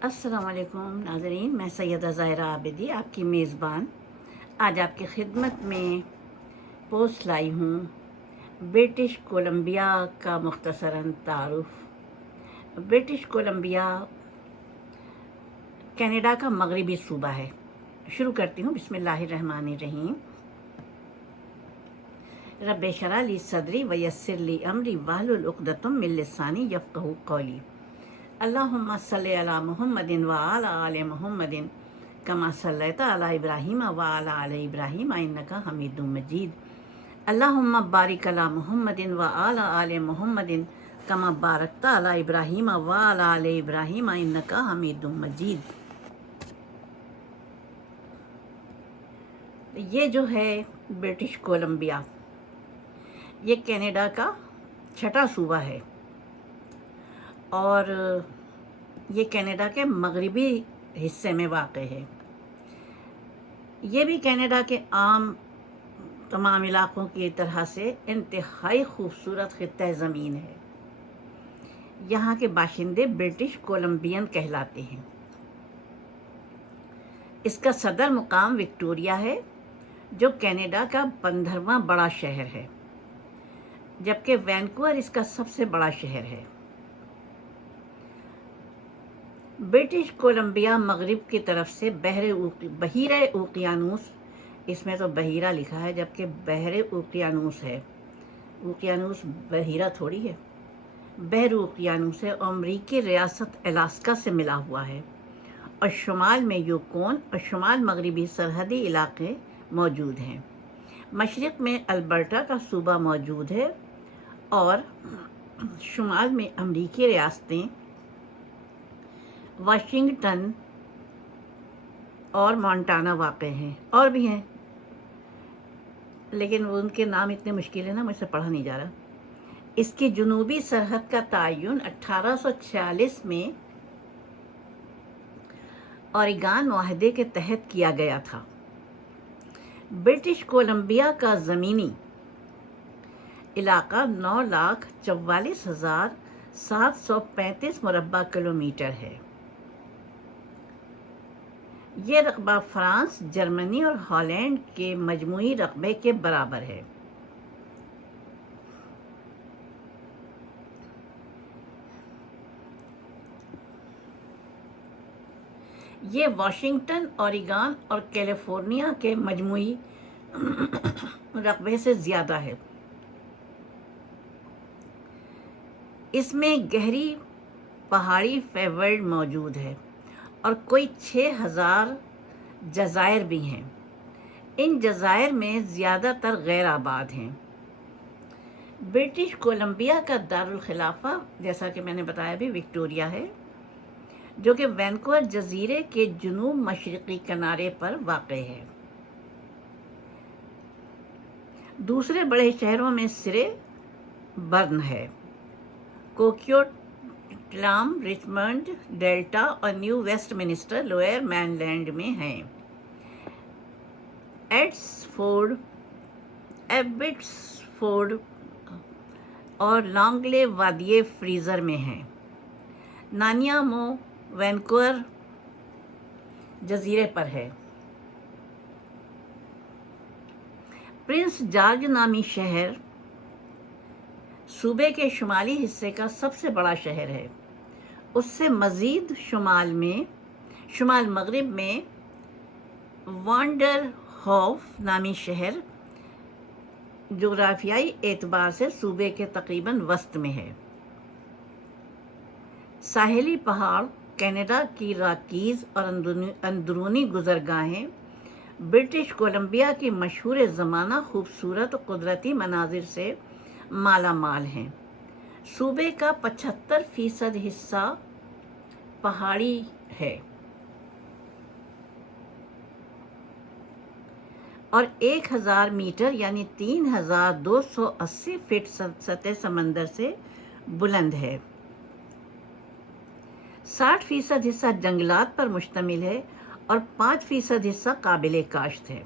अस्सलाम वालेकुम नाज़रीन, मैं सैयदा ज़ाहिरा आबिदी आपकी मेज़बान आज आपकी खिदमत में पोस्ट लाई हूँ ब्रिटिश कोलंबिया का मुख्तसरन तारुफ। ब्रिटिश कोलंबिया कनाडा का मगरबी सूबा है। शुरू करती हूँ बिस्मिल्लाहिर्रहमानिर्रहीम। रब्बे शरह ली सदरी व यस्सिर ली अमरी वाहलुल उक़दतम मिन लिसानी यफ़क़हू क़ौली। अल्लाहुम्मा सल्लि अला मुहम्मदिन व अला आले मुहम्मदिन कमा सल्लैता अला इब्राहीम व अला आले इब्राहीम इन्नका हमीदुम मजीद। अल्लाहुम्मा बारिक अला मुहम्मदिन व अला आले मुहम्मदिन कमा बारकता अला इब्राहीम व अला आले इब्राहीम इन्नका हमीदुम मजीद। ये जो है ब्रिटिश कोलंबिया, ये कनाडा का छठा सूबा है और ये कनाडा के मगरबी हिस्से में वाक़ है। ये भी कनाडा के आम तमाम इलाक़ों की तरह से इंतहाई खूबसूरत खित्ता ज़मीन है। यहाँ के बाशिंदे ब्रिटिश कोलंबियन कहलाते हैं। इसका सदर मुकाम विक्टोरिया है, जो कनाडा का 15वां बड़ा शहर है, जबकि वैंकूवर इसका सबसे बड़ा शहर है। ब्रिटिश कोलंबिया मगरिब की तरफ से बहीरे उकियानूस, इसमें तो बहीरा लिखा है जबकि बहरे उकियानूस है, उकियानूस बहीरा थोड़ी है, बहर उकियानूस है, अमरीकी रियासत अलास्का से मिला हुआ है और शुमाल में यूकोन और शुमाल मगरबी सरहदी इलाके मौजूद हैं। मशरिक़ में अल्बर्टा का सूबा मौजूद है और शुमाल में अमरीकी रियासतें वाशिंगटन और मोंटाना वाक़ हैं, और भी हैं लेकिन उनके नाम इतने मुश्किल है ना, मुझसे पढ़ा नहीं जा रहा। इसकी जुनूबी सरहद का तयन 1846 में ओरेगन मुआहदे के तहत किया गया था। ब्रिटिश कोलंबिया का ज़मीनी इलाका 9,44,735 मुरब्बा किलोमीटर है। ये रकबा फ्रांस, जर्मनी और हॉलैंड के मजमूई रकबे के बराबर है। ये वाशिंगटन, ओरेगन और कैलिफोर्निया के मजमूई रकबे से ज़्यादा है। इसमें गहरी पहाड़ी फेवर्ड मौजूद है और कोई 6,000 जज़ायर भी हैं। इन जज़ायर में ज़्यादातर गैर आबाद हैं। ब्रिटिश कोलंबिया का दारुल खिलाफा, जैसा कि मैंने बताया भी, विक्टोरिया है, जो कि वैंकूवर जजीरे के जुनूब मशरक़ी किनारे पर वाक़ है। दूसरे बड़े शहरों में सिरे बर्न है, कोक्योटलाम, रिचमंड, डेल्टा और न्यू वेस्टमिनिस्टर लोअर मैनलैंड में हैं। एबिट्सफोर्ड और लॉन्गले वादिये फ्रीज़र में हैं। नानियामो वैंकूवर जजीरे पर है। प्रिंस जॉर्ज नामी शहर सूबे के शुमाली हिस्से का सबसे बड़ा शहर है। उससे मज़ीद शुमाल मगरिब में वांडरहॉफ नामी शहर जोग्राफियाई एतबार से सूबे के तकरीबन वस्त में है। साहिली पहाड़, कनाडा की रॉकीज़ और अंदरूनी गुज़रगाहें ब्रिटिश कोलंबिया की मशहूर ज़माना खूबसूरत कुदरती मनाजिर से माला माल हैं। सूबे का 75% हिस्सा पहाड़ी है और 1,000 मीटर यानी 3,280 फीट सतह समंदर से बुलंद है। 60% हिस्सा जंगलात पर मुश्तमिल है और 5% हिस्सा काबिल काश्त है।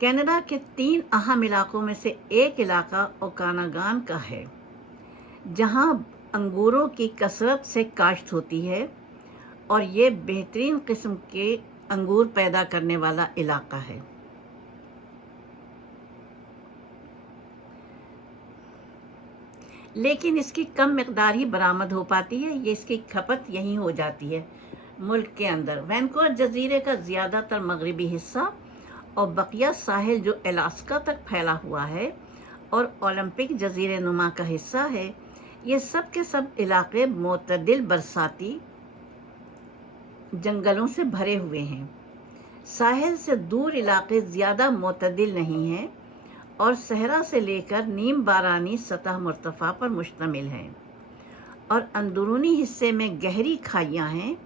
कनाडा के 3 अहम इलाकों में से एक इलाका ओकानागन का है, जहां अंगूरों की कसरत से काश्त होती है और ये बेहतरीन किस्म के अंगूर पैदा करने वाला इलाका है। लेकिन इसकी कम मिकदार ही बरामद हो पाती है, ये इसकी खपत यहीं हो जाती है मुल्क के अंदर। वैनकूवर जजीरे का ज़्यादातर मगरबी हिस्सा और बकिया साहिल जो अलास्का तक फैला हुआ है और ओलंपिक जजीरे नुमा का हिस्सा है, ये सब के सब इलाके मोतदिल बरसाती जंगलों से भरे हुए हैं। साहिल से दूर इलाके ज़्यादा मोतदिल नहीं हैं और सहरा से लेकर नीम बारानी सतह मुर्तफ़ा पर मुश्तमिल हैं और अंदरूनी हिस्से में गहरी खाइयाँ हैं।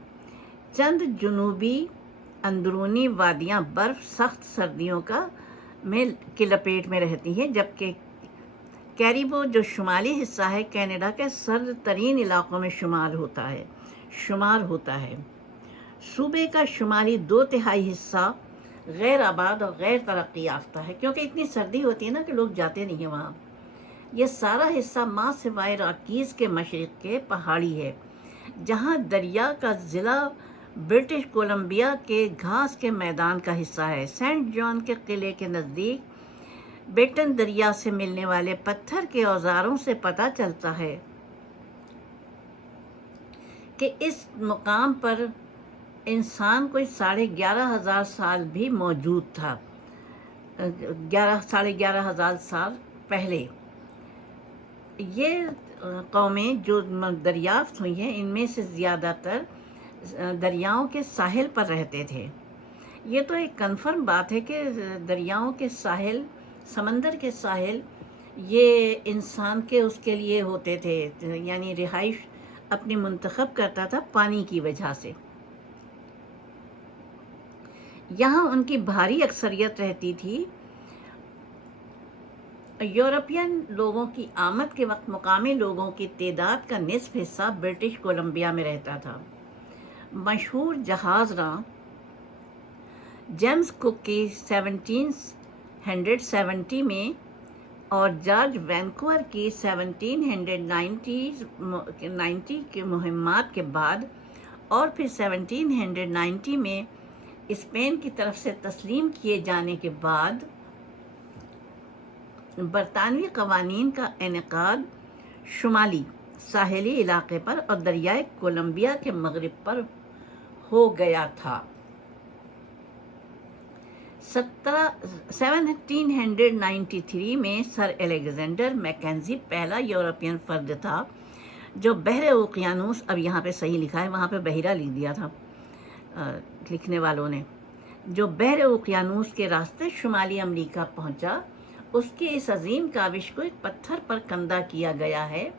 चंद जुनूबी अंदरूनी वादियाँ बर्फ़ सख्त सर्दियों की लपेट में रहती हैं, जबकि कैरिबो जो शुमाली हिस्सा है कनाडा के सर्द तरीन इलाकों में शुमार होता है। सूबे का शुमाली 2/3 हिस्सा गैर आबाद और गैर तरक्की याफ्ता है, क्योंकि इतनी सर्दी होती है ना कि लोग जाते नहीं हैं वहाँ। ये सारा हिस्सा माँ सिवाय रॉकीज़ के मशरिक़ के पहाड़ी है, जहाँ दरिया का ज़िला ब्रिटिश कोलंबिया के घास के मैदान का हिस्सा है। सेंट जॉन के किले के नज़दीक बेटन दरिया से मिलने वाले पत्थर के औजारों से पता चलता है कि इस मुकाम पर इंसान कोई 11,500 साल भी मौजूद था, 11,500 साल पहले। ये कौमें जो दरियाफ्त हुई हैं, इनमें से ज़्यादातर दरियाओं के साहिल पर रहते थे। ये तो एक कन्फर्म बात है कि दरियाओं के साहिल, समंदर के साहिल, ये इंसान के उसके लिए होते थे, यानी रिहाइश अपनी मुंतखब करता था पानी की वजह से। यहाँ उनकी भारी अक्सरियत रहती थी। यूरोपियन लोगों की आमद के वक्त मुकामी लोगों की तादाद का निस्फ हिस्सा ब्रिटिश कोलंबिया में रहता था। मशहूर जहाज़रां जेम्स कुक की 1770 में और जॉर्ज वैनकूवर की 1790 की मुहिम्मात के बाद और फिर 1790 में स्पेन की तरफ से तस्लीम किए जाने के बाद बरतानवी कवानीन का इनेकाद शुमाली साहिली इलाके पर और दरियाए कोलंबिया के मगरिब पर हो गया था। 1793 में सर अलेक्जेंडर मैकेंजी पहला यूरोपियन फर्द था जो बहरे ओकियानूस, अब यहाँ पे सही लिखा है, वहाँ पे बहिरा लिख दिया था लिखने वालों ने, जो बहरे ओकियानूस के रास्ते शुमाली अमेरिका पहुँचा। उसकी इस अजीम काविश को एक पत्थर पर कंदा किया गया है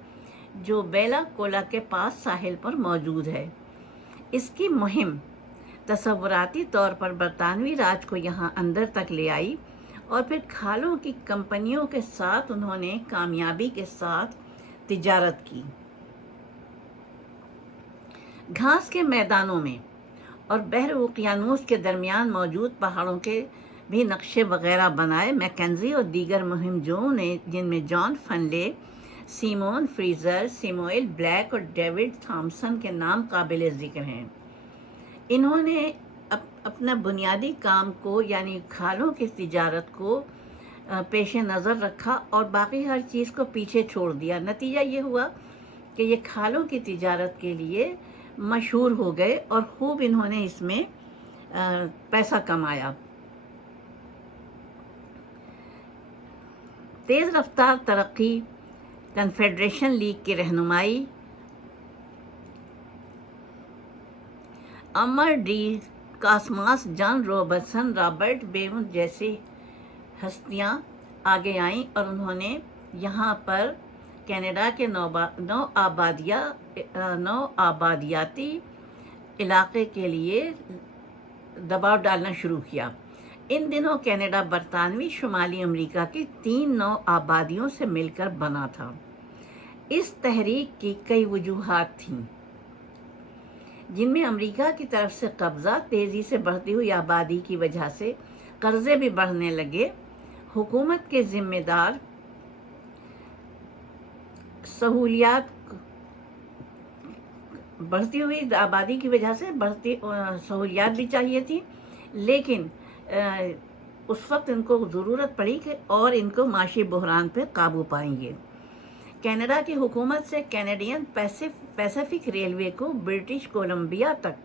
जो बेला कोला के पास साहिल पर मौजूद है। इसकी मुहिम तसव्वुराती तौर पर बरतानवी राज को यहाँ अंदर तक ले आई और फिर खालों की कंपनियों के साथ उन्होंने कामयाबी के साथ तिजारत की। घास के मैदानों में और बहर ओकियानूस के दरमियान मौजूद पहाड़ों के भी नक्शे वगैरह बनाए मैकेंजी और दीगर मुहिमजों ने, जिनमें जॉन फनले, सिमोन फ्रीज़र, सिमुएल ब्लैक और डेविड थॉमसन के नाम काबिल ज़िक्र हैं। इन्होंने अपना बुनियादी काम को यानी खालों की तिजारत को पेश नज़र रखा और बाकी हर चीज़ को पीछे छोड़ दिया। नतीजा ये हुआ कि ये खालों की तिजारत के लिए मशहूर हो गए और खूब इन्होंने इसमें पैसा कमाया। तेज़ रफ्तार तरक्की, कन्फेडरेशन लीग की रहनुमाई, अमर डी कासमास, जॉन रॉबर्टसन, रॉबर्ट बेवन जैसी हस्तियां आगे आईं और उन्होंने यहाँ पर कनाडा के नौ आबादियाती इलाके के लिए दबाव डालना शुरू किया। इन दिनों कनाडा बरतानवी शुमाली अमेरिका की 3 नौ आबादियों से मिलकर बना था। इस तहरीक की कई वजूहात थीं, जिनमें अमेरिका की तरफ से कब्ज़ा, तेज़ी से बढ़ती हुई आबादी की वजह से कर्ज़े भी बढ़ने लगे, हुकूमत के ज़िम्मेदार सहूलियात بڑھتی ہوئی آبادی کی وجہ سے بڑھتی سہولیات بھی چاہیے تھی، لیکن اس وقت ان کو ضرورت پڑی کہ اور ان کو معاشی بحران پہ قابو پائیں گے۔ کینیڈا کی حکومت سے کینیڈین پیسیفک ریلوے کو برٹش کولمبیا تک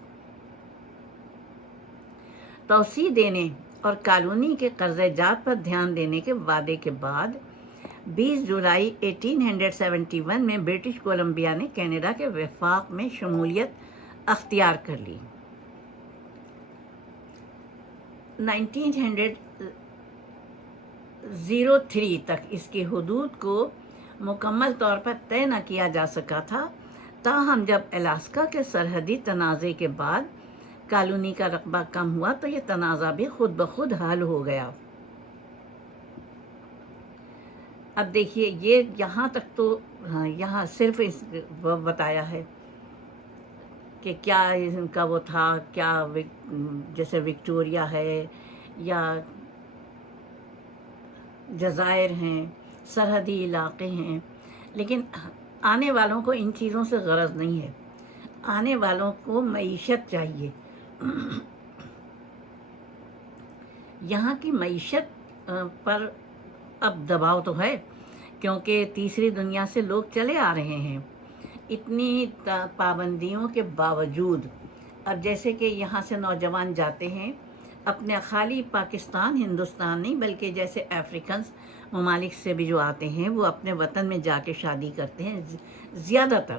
توسیع دینے اور کالونی کے قرضہ جات پر دھیان دینے کے وعدے کے بعد 20 جولائی 1871 میں برٹش کولمبیا نے کینیڈا کے وفاق میں شمولیت اختیار کر لی۔ 1903 تک اس کی حدود کو مکمل طور پر طے نہ کیا جا سکا تھا، تاہم جب الاسکا کے سرحدی تنازع کے بعد کالونی کا رقبہ کم ہوا تو یہ تنازع بھی خود بخود حل ہو گیا۔ اب دیکھیے یہ یہاں تک تو یہاں صرف بتایا ہے کہ کیا ان کا وہ تھا، کیا جیسے وکٹوریا ہے یا جزائر ہیں، سرحدی علاقے ہیں، لیکن آنے والوں کو ان چیزوں سے غرض نہیں ہے، آنے والوں کو معیشت چاہیے۔ یہاں کی معیشت پر اب دباؤ تو ہے، کیونکہ تیسری دنیا سے لوگ چلے آ رہے ہیں۔ اتنی پابندیوں کے باوجود اب جیسے کہ یہاں سے نوجوان جاتے ہیں اپنے خالی پاکستان ہندوستان نہیں بلکہ جیسے افریقنس ممالک سے بھی جو آتے ہیں وہ اپنے وطن میں جا کے شادی کرتے ہیں زیادہ تر۔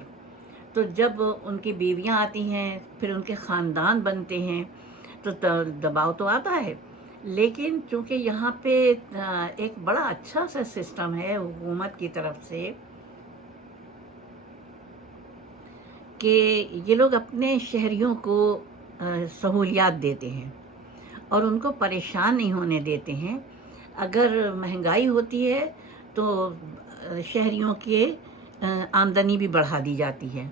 تو جب ان کی بیویاں آتی ہیں پھر ان کے خاندان بنتے ہیں تو دباؤ تو آتا ہے، لیکن چونکہ یہاں پہ ایک بڑا اچھا سا سسٹم ہے حکومت کی طرف سے کہ یہ لوگ اپنے شہریوں کو سہولیات دیتے ہیں اور ان کو پریشان نہیں ہونے دیتے ہیں۔ اگر مہنگائی ہوتی ہے تو شہریوں کی آمدنی بھی بڑھا دی جاتی ہے،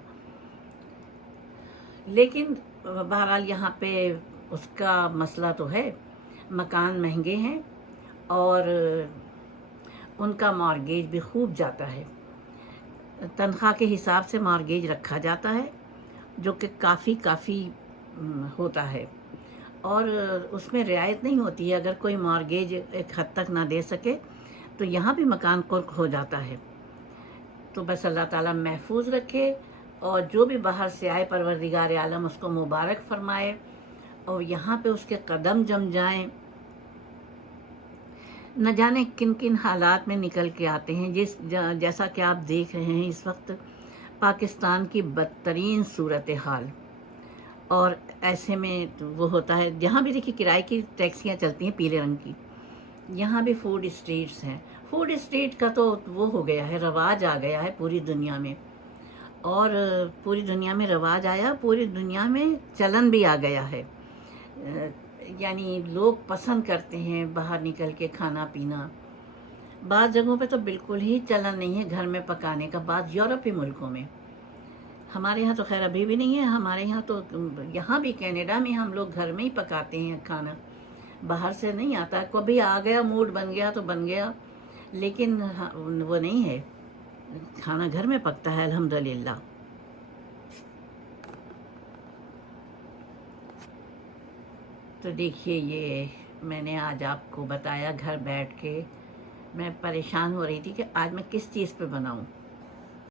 لیکن بہرحال یہاں پہ اس کا مسئلہ تو ہے، مکان مہنگے ہیں اور ان کا مارگیج بھی خوب جاتا ہے، تنخواہ کے حساب سے مارگیج رکھا جاتا ہے جو کہ کافی ہوتا ہے، اور اس میں رعایت نہیں ہوتی ہے۔ اگر کوئی مارگیج ایک حد تک نہ دے سکے تو یہاں بھی مکان قرق ہو جاتا ہے۔ تو بس اللہ تعالیٰ محفوظ رکھے، اور جو بھی باہر سے آئے پروردگار عالم اس کو مبارک فرمائے اور یہاں پہ اس کے قدم جم جائیں۔ نہ جانے کن کن حالات میں نکل کے آتے ہیں، جیسا کہ آپ دیکھ رہے ہیں اس وقت پاکستان کی بدترین صورتحال، اور ایسے میں وہ ہوتا ہے یہاں بھی دیکھیے کرائے کی ٹیکسیاں چلتی ہیں پیلے رنگ کی، یہاں بھی فوڈ اسٹریٹس ہیں۔ فوڈ اسٹریٹ کا تو وہ ہو گیا ہے، رواج آ گیا ہے پوری دنیا میں، اور پوری دنیا میں رواج آیا، پوری دنیا میں چلن بھی آ گیا ہے، یعنی لوگ پسند کرتے ہیں باہر نکل کے کھانا پینا۔ بعض جگہوں پہ تو بالکل ہی چلن نہیں ہے گھر میں پکانے کا، بعض یورپی ملکوں میں، ہمارے یہاں تو خیر ابھی بھی نہیں ہے، ہمارے یہاں تو یہاں بھی کینیڈا میں ہم لوگ گھر میں ہی پکاتے ہیں کھانا، باہر سے نہیں آتا، کبھی آ گیا موڈ بن گیا تو بن گیا، لیکن وہ نہیں ہے، کھانا گھر میں پکتا ہے الحمدللہ۔ تو دیکھیے یہ میں نے آج آپ کو بتایا گھر بیٹھ کے، میں پریشان ہو رہی تھی کہ آج میں کس چیز پہ بناؤں۔